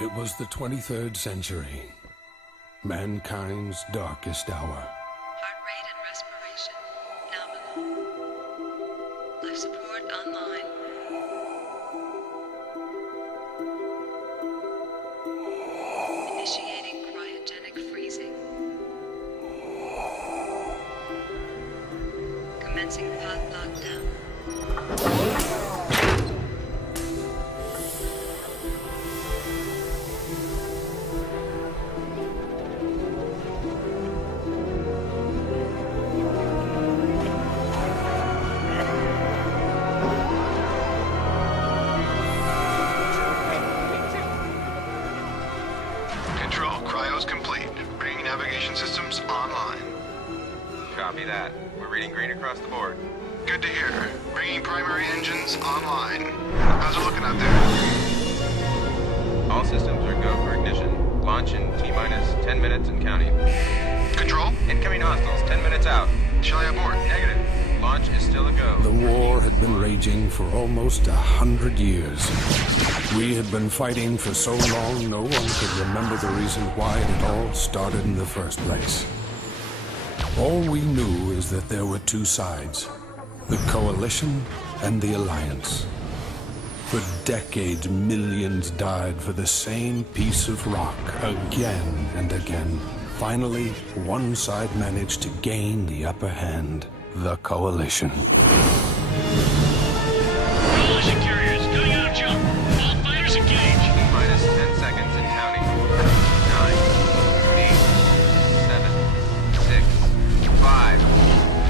It was the 23rd century, mankind's darkest hour. Heart rate and respiration nominal. Life support online. Initiating cryogenic freezing. Commencing pod lockdown. Copy that. We're reading green across the board. Good to hear. Bringing primary engines online. How's it looking out there? All systems are go for ignition. Launch in T-minus 10 minutes and counting. Control? Incoming hostiles, 10 minutes out. Shall I abort? Negative. Launch is still a go. The war had been raging for almost 100 years. We had been fighting for so long, no one could remember the reason why it had all started in the first place. All we knew is that there were two sides, the coalition and the alliance. For decades, millions died for the same piece of rock, again and again. Finally, one side managed to gain the upper hand, the coalition. Coalition carriers, cutting out a jump. All fighters engaged. T-minus 10 seconds and counting. 9, 8, 7, 6, 5,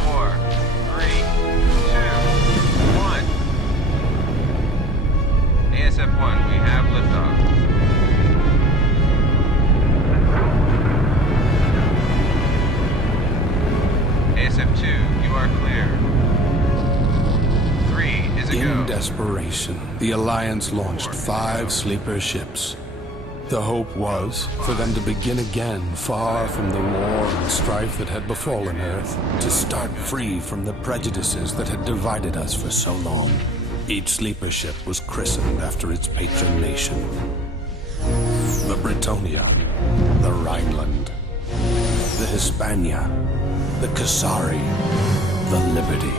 4, 3, 2, 1. ASF-1, we have liftoff. ASF-2, you are clear. 3 is a go. In desperation, the Alliance launched 5 sleeper ships. The hope was for them to begin again, far from the war and strife that had befallen Earth, to start free from the prejudices that had divided us for so long. Each sleeper ship was christened after its patron nation. The Britannia, the Rhineland, the Hispania, the Kasari, the Liberty.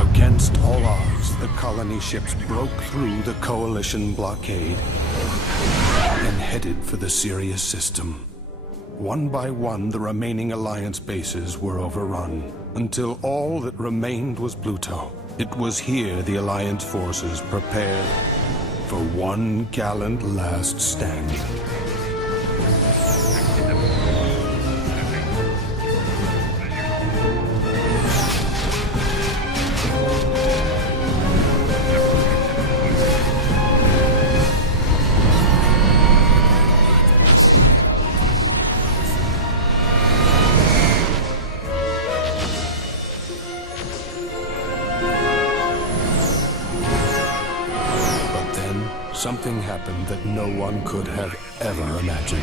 Against all odds, the colony ships broke through the coalition blockade and headed for the Sirius system. One by one, the remaining Alliance bases were overrun, until all that remained was Pluto. It was here the Alliance forces prepared for one gallant last stand. Something happened that no one could have ever imagined.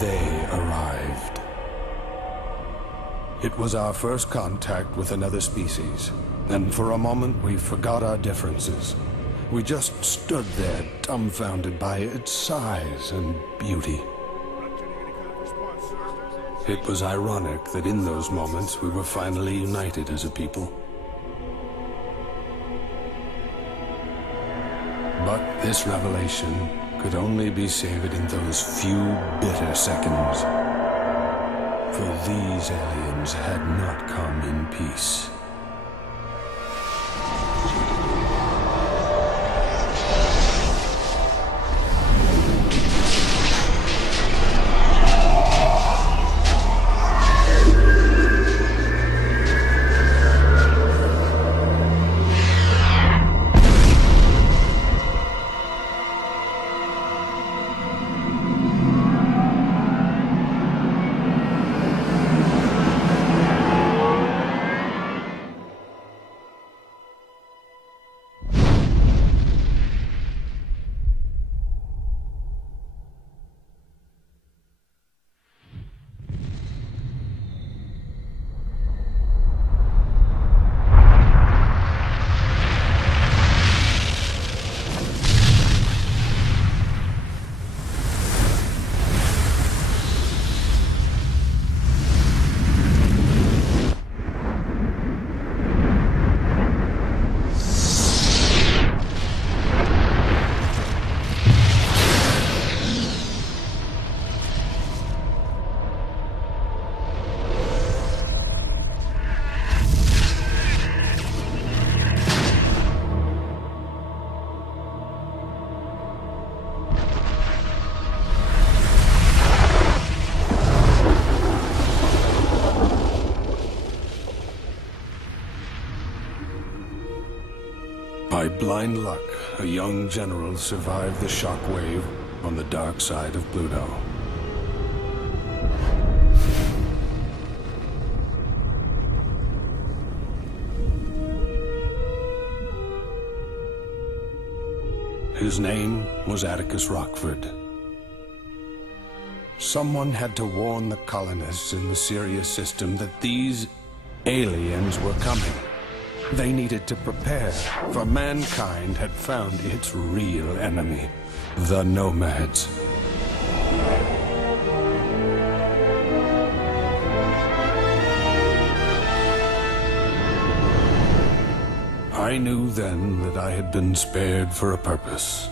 They arrived. It was our first contact with another species, and for a moment we forgot our differences. We just stood there, dumbfounded by its size and beauty. It was ironic that in those moments we were finally united as a people. But this revelation could only be savored in those few bitter seconds. For these aliens had not come in peace. By blind luck, a young general survived the shockwave on the dark side of Pluto. His name was Atticus Rockford. Someone had to warn the colonists in the Sirius system that these aliens were coming. They needed to prepare, for mankind had found its real enemy, the Nomads. I knew then that I had been spared for a purpose.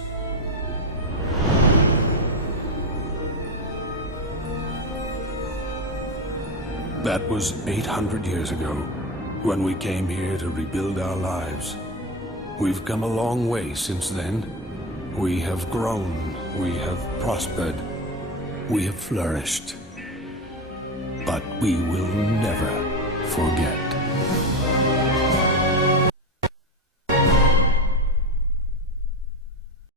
That was 800 years ago, when we came here to rebuild our lives. We've come a long way since then. We have grown, we have prospered, we have flourished. But we will never forget.